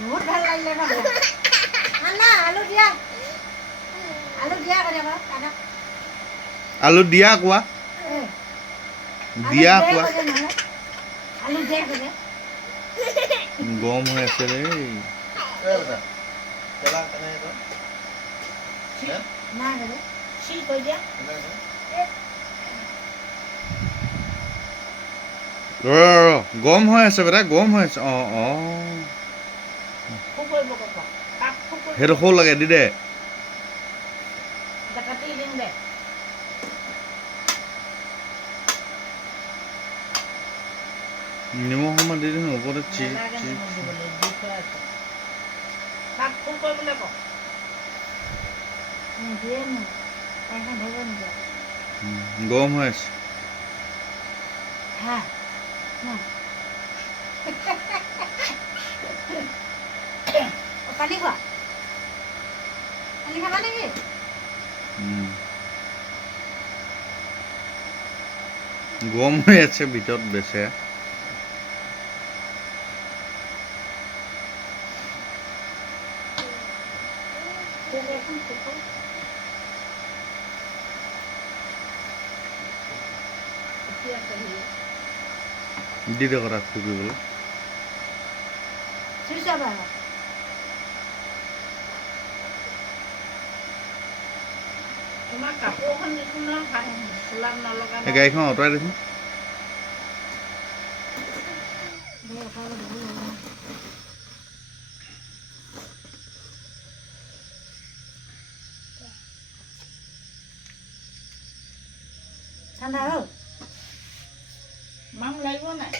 বহুত ভাল লাগিলে ন না আলু দিয়া কৰে আবাৰ কাটা আলু দিয়া কোৱা দিয়া কোৱা আলু দিয়া কৰে গৰম হৈ আছে ৰে না কৰে ছি কই দিয়া গৰম হৈ আছে বেটা গৰম হৈ আছে সেইটো সৰু লাগে দি দে নিমখ অকণমান দি দিওঁ ওপৰতে গৰম হৈ আছে পানী খোৱা পানী খাবা নেকি গৰম হৈ আছে ভিতৰত বেচে দি দে কথা ফুকিবলৈ গাড়ীখন আঁতৰাই দেচোন ঠাণ্ডা হ'ল মাং লাগিব নাই